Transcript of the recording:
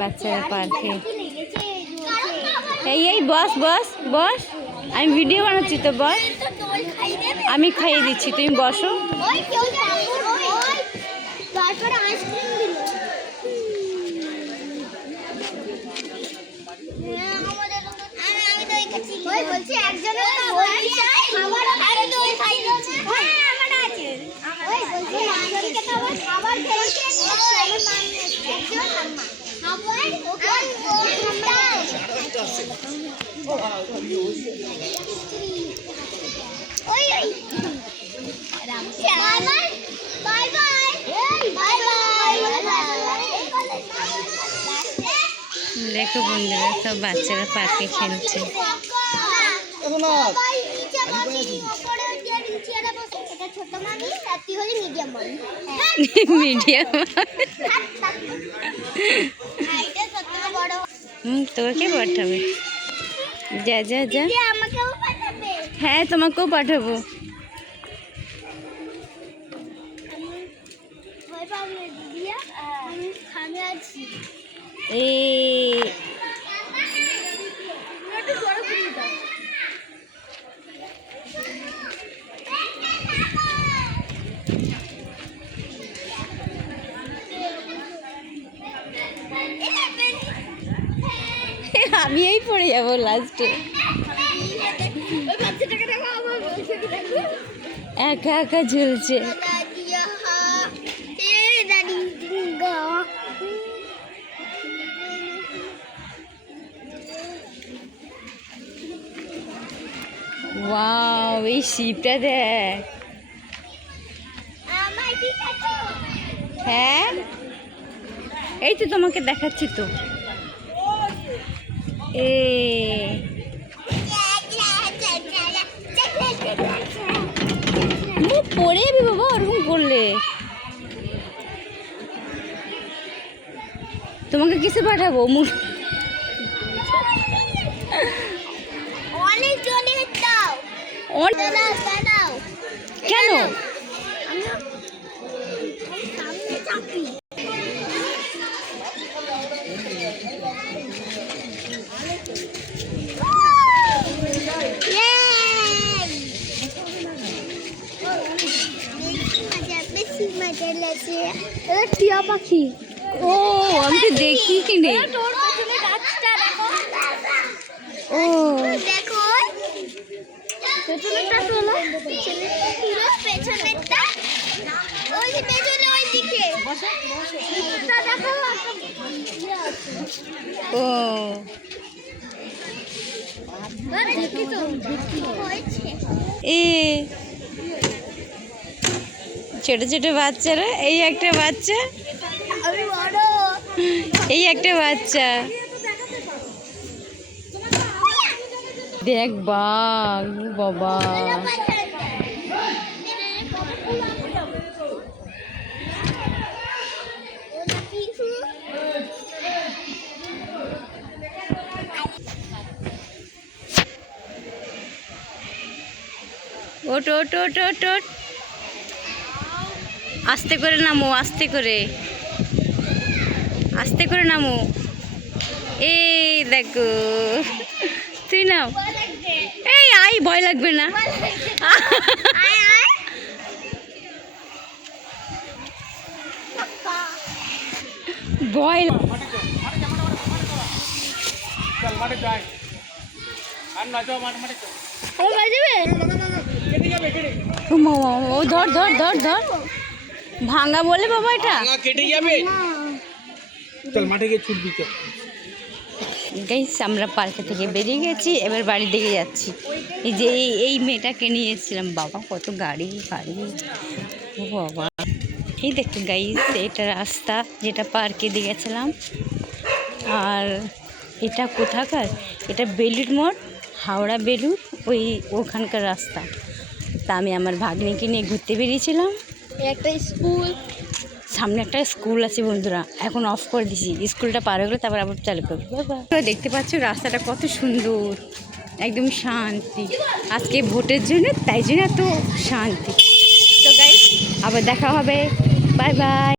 বাচ্চারা পার্কে এই বস বস বস, আমি ভিডিও বানাচ্ছি তো বস, আমি খাইয়ে দিচ্ছি, তুমি বসো। দেখো বন্ধুরা, সব বাচ্চারা পার্কে খেলছে। মিডিয়াম তোকে পাঠাবে, যা যা যা, হ্যাঁ তোমাকেও পাঠাবো। আমি এই পড়ে যাবো লাস্টে, একা একা ঝুলছে। ওয়াও, এই শিপটা দেখ। হ্যাঁ এই তো তোমাকে দেখাচ্ছি তো। পড়ে যাবি বাবা ওরকম করলে। তোমাকে কিসে পাঠাবো? কেন? টিয়া পাখি, ও আমি তো দেখি কিনে। ও দেখো ও এ ছোট ছোট বাচ্চারা, এই একটা বাচ্চা, এই একটা বাচ্চা, দেখ বাঘ বাবা। ওট ওট ওট ওট ওট, আস্তে করে নামো, আস্তে করে, আস্তে করে নামো। এই দেখো, তুই নাও। এই আই, ভয় লাগবে না? ভয় ও ধর ধর ধর ধর, ভাঙা বলে বাবা, এটা কেটে যাবে। চল মাঠে গিয়ে ছুটবি। তো গাইস, আমরা পার্কে থেকে বেরিয়ে গেছি, এবার বাড়ির দিকে যাচ্ছি। এই যে এই মেয়েটাকে নিয়ে এসেছিলাম, বাবা কত গাড়ি গাড়ি, ও বাবা। এই দেখো গাইস, এটা রাস্তা যেটা পার্কে দিয়ে গেছিলাম। আর এটা কোথাকার? এটা বেলুড় মঠ, হাওড়া বেলুড়, ওখানকার রাস্তা। তা আমি আমার ভাগ্নিকে নিয়ে ঘুরতে বেরিয়েছিলাম। একটা স্কুল, সামনে একটা স্কুল আছে বন্ধুরা, এখন অফ করে দিছি, স্কুলটা পার হয়ে গেলে তারপর আবার চালু করবো। দেখতে পাচ্ছ রাস্তাটা কত সুন্দর, একদম শান্তি। আজকে ভোটের জন্য, তাই জন্য এত শান্তি। তো গাইস, আবার দেখা হবে, বাই বাই।